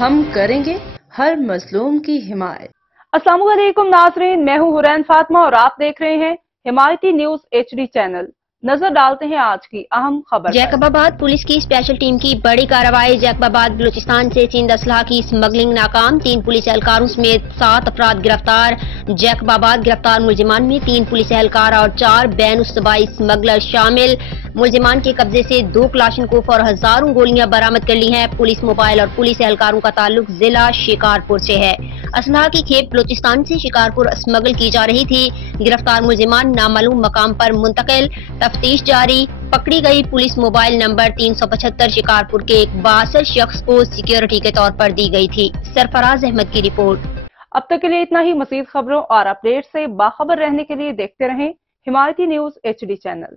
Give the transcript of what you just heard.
ہم کریں گے ہر مظلوم کی حمایت۔ السلام علیکم ناظرین، میں ہوں حورین فاطمہ اور آپ دیکھ رہے ہیں حمایتی نیوز HD چینل۔ نظر ڈالتے ہیں آج کی اہم خبر پر۔ جیکب آباد پولیس کی اسپیشل ٹیم کی بڑی کارروائی۔ جیکب آباد بلوچستان سے چند اسلحہ کی اسمگلنگ ناکام، 3 پولیس اہلکاروں سمیت 7 افراد گرفتار۔ جیکب آباد گرفتار ملزمان میں 3 پولیس اہلکار اور 4 بین الصوبائی اسمگلر شامل۔ ملزمان کے قبضے سے 2 کلاشنکوف اور ہزاروں گولیاں برآمد کر لی ہیں۔ پولیس موبائل اور پولیس اہلکاروں کا تعلق ضلع شکارپور سے ہے۔ اسلحہ کی کھیپ بلوچستان سے شکارپور اسمگل کی جا رہی تھی۔ گرفتار ملزمان نامعلوم مقام پر منتقل، تفتیش جاری۔ پکڑی گئی پولیس موبائل نمبر 375 شکارپور کے ایک بااثر شخص کو سیکیورٹی کے طور پر دی گئی تھی۔ سرفراز احمد کی رپورٹ۔ اب تک کے لیے اتنا ہی۔ مزید خبروں اور اپڈیٹ سے باخبر رہنے کے لیے دیکھتے رہیں حمایتی نیوز HD چینل۔